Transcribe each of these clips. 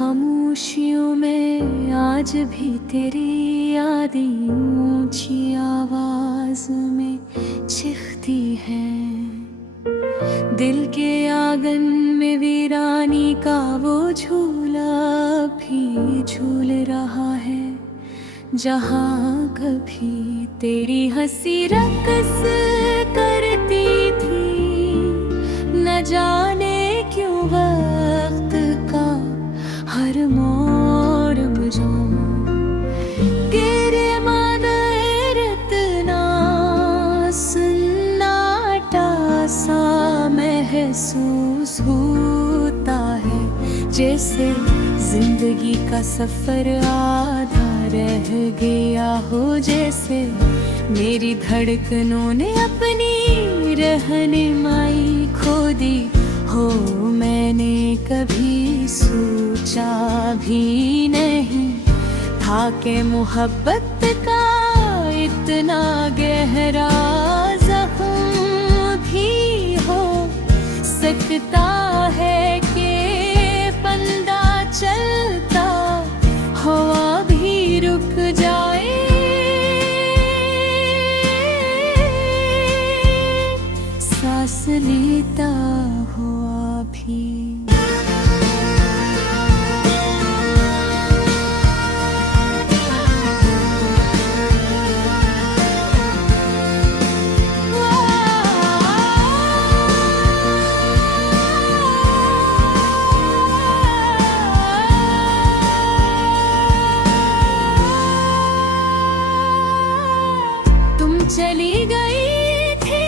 खामोशियों में आज भी तेरी यादें ऊंची आवाज में चिखती हैं। दिल के आंगन में वीरानी का वो झूला भी झूल रहा है, जहाँ कभी तेरी हंसी रक़्स करती थी। न जाने क्यों वक्त का हर मोड़ मुझों तेरे मदर इतना सन्नाटा सा महसूस होता है, जैसे जिंदगी का सफर आधा रह गया हो। जैसे मेरी धड़कनों ने अपनी रहनुमाई खो दी हो। मैंने कभी सोचा भी नहीं था कि मोहब्बत का इतना गहरा ज़ख्म भी हो सकता है कि बंदा चलता हवा भी रुक जाए। सांस लेता हुआ भी चली गई थी,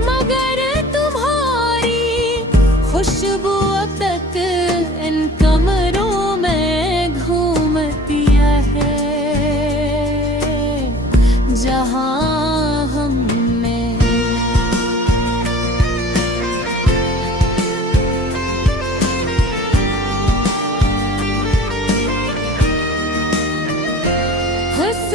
मगर तुम्हारी खुशबू अब तक इन कमरों में घूमती है, जहाँ हमने हंस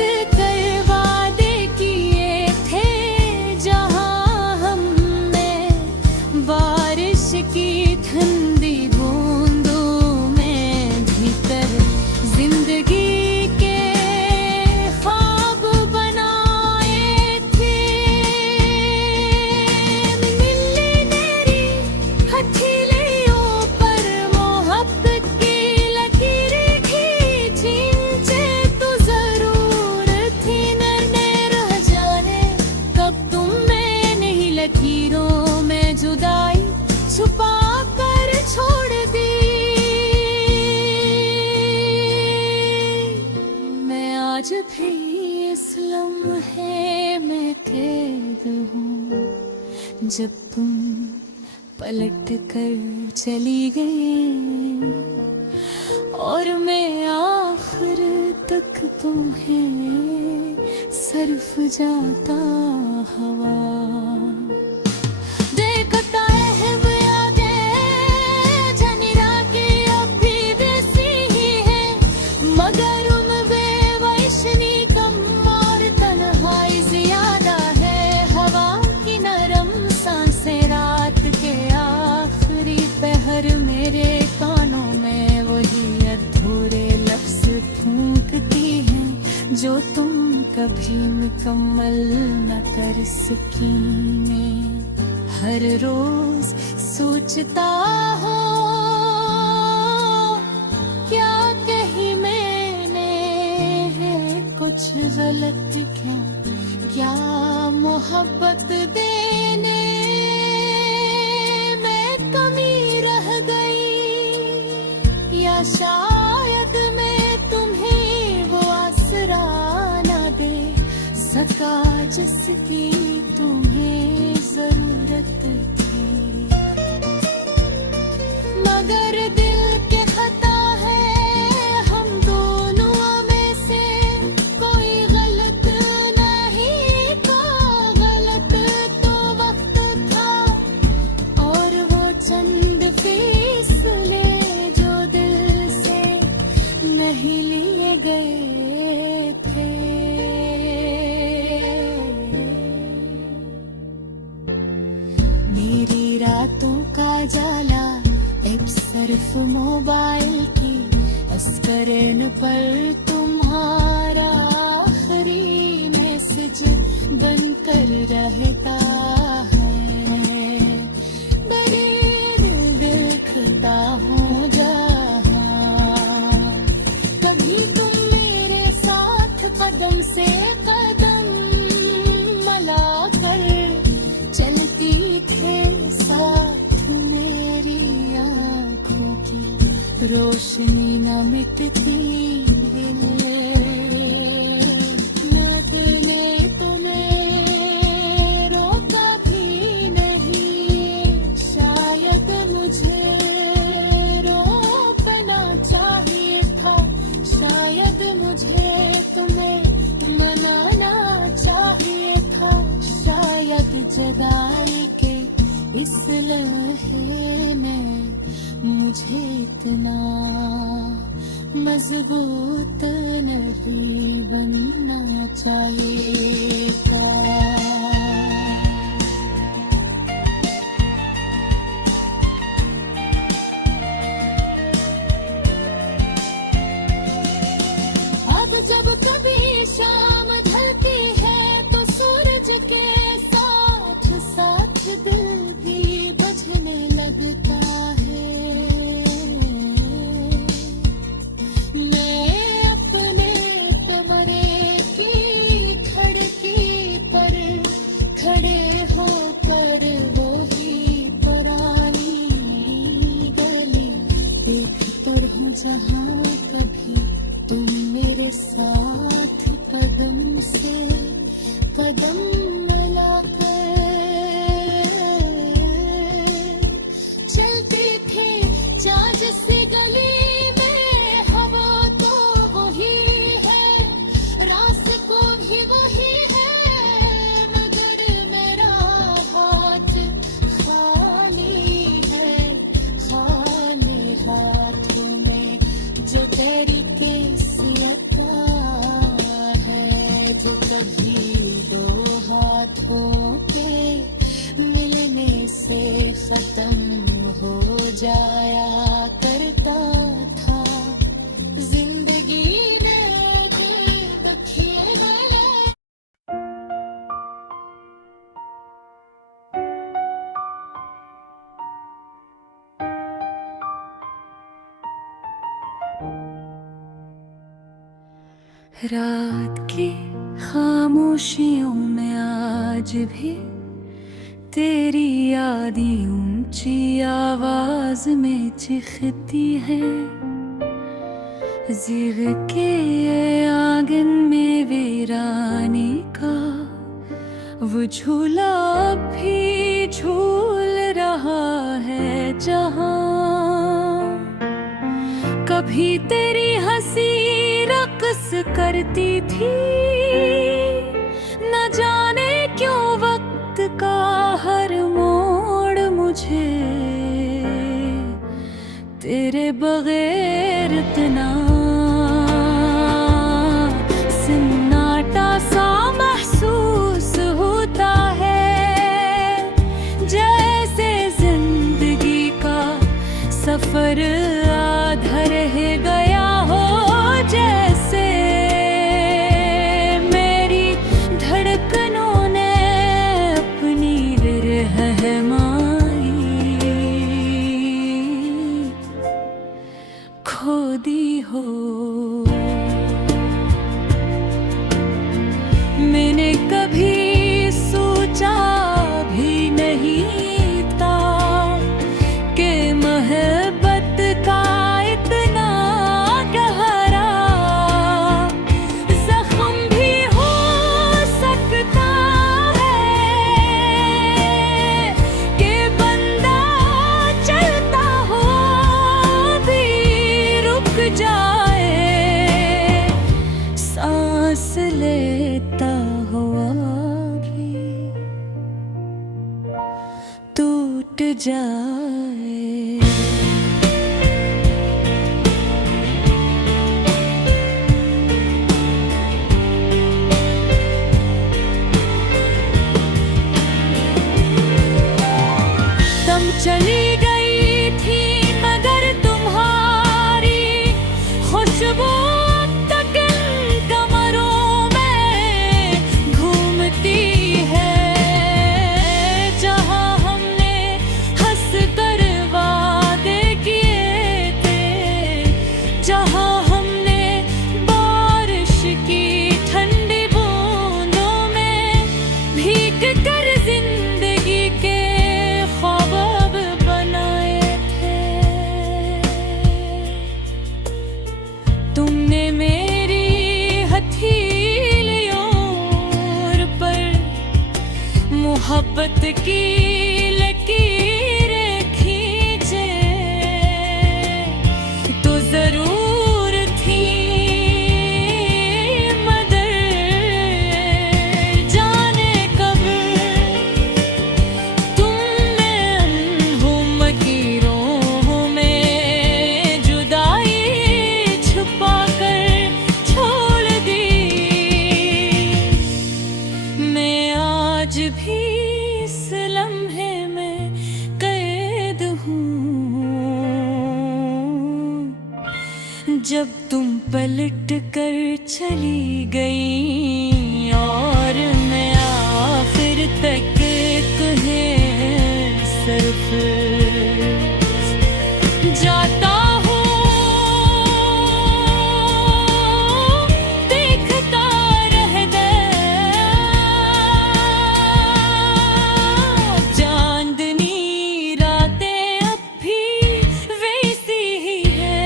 की ठंडी बूंदों में भीतर जिंदगी के ख्वाब बनाए थे। मिलने मेरी हथेलियों पर मोहब्बत की लकीरें खींची, जिनसे तो जरूर थी नन्हे रह जाने। कब तुम में नहीं लकीरों में जुदाई छुपा कर छोड़ दी। मैं आज भी इस लम्हे में कैद हूँ, जब तुम पलट कर चली गई और मैं आखिर तक तुम्हें सर्फ जाता हवा देखता है। मेरे कानों में वही अधूरे लफ्ज़ फूंकती हैं, जो तुम कभी मुकम्मल न कर सकी। मैं हर रोज सोचता हूँ, क्या कहीं मैंने है कुछ गलत क्या? क्या मोहब्बत देने में कमी रह गई, या शायद मैं तुम्हें वो आसरा न दे सका जिसकी तुम्हें जरूरत थी। मगर दिल के खता है हम दोनों में से कोई गलत नहीं था। गलत तो वक्त था और वो चंद फैसले जो दिल से नहीं लिए गए थे। मेरी रातों का जाला अब सिर्फ मोबाइल की स्क्रीन पर तुम्हारा आखिरी मैसेज बनकर रहता है। दरीद देखता हूँ जहाँ, कभी तुम मेरे साथ कदम से कदम मिलाकर चलती थे, साथ मेरी आँखों की रोशनी न मिटती। जगाई के इस लम्हे में मुझे इतना मजबूत नहीं बनना चाहिए था। अब जब कभी शाम ढलती है तो सूरज के साथ दिल भी बजने लगता है। मैं अपने कमरे की खिड़की पर खड़े होकर वही पुरानी गली देखता रहूं जहाँ कभी तुम मेरे साथ कदम से कदम मिलाकर चलती थी। जहाँ जिस गली में हवा तो वही है, रास्ते को भी वही है, मगर मेरा हाथ खाली है। खाली हाथों में जो तेरी कैफियत है, जो कभी दो हाथों के मिलने से खत्म हो जाया करता था। जिंदगी ने दुखिए गले। रात की खामोशियों में आज भी तेरी यादें ऊंची आवाज में चिखती है। ज़िग के आंगन में वीरानी का वो झूला भी झूल रहा है जहाँ कभी तेरी हंसी रक्स करती थी। न जाने क्यों वक्त का हर मोड़ मुझे तेरे बगैर इतना सन्नाटा सा महसूस होता है, जैसे जिंदगी का सफर आधा रह गया हो। जैसे मेरी धड़कनों ने अपनी रहमाई खो दी हो। मैंने कभी सोचा भी नहीं था कि मोहब्बत का इतना गहरा जख्म भी हो सकता है कि बंदा चलता हो भी रुक जाए, सांस लेता हुआ भी टूट जाए। तुम चली गई थी मगर तुम्हारी मोहब्बत की लकीरें खींचे तो जरूर थी मदर। जाने कब तुमने अनहुम लकीरों में जुदाई छुपा कर छोड़ दी। मैं आज भी इस लम्हे में कैद हूँ, जब तुम पलट कर चली गई और मैं आखिर तक तुम्हें सिर्फ जाता हूँ। देखता रह दे चांदनी रातें अब भी वैसी ही है,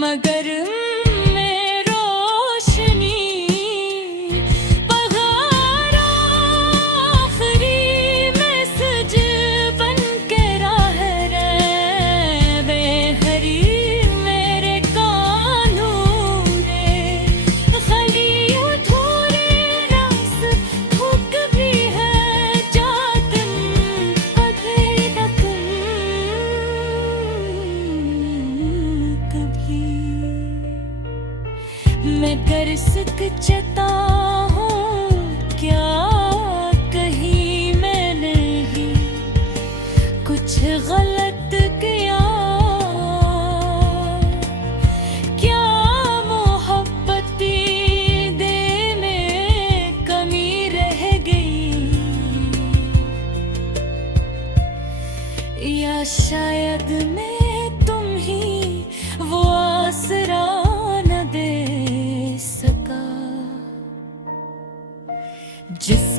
मगर में रोशनी पगार आखिरी मैसेज बन के राह रे बेहरी मेरे कानों ने खली अधूरे रास थूक भी है जातन अधे तकन कभी। मैं कर सकता हूँ क्या कहीं मैंने ही कुछ गलत किया? क्या मोहब्बती दे में कमी रह गई, या शायद मैं तुम ही वो आसरा न दे सका जिस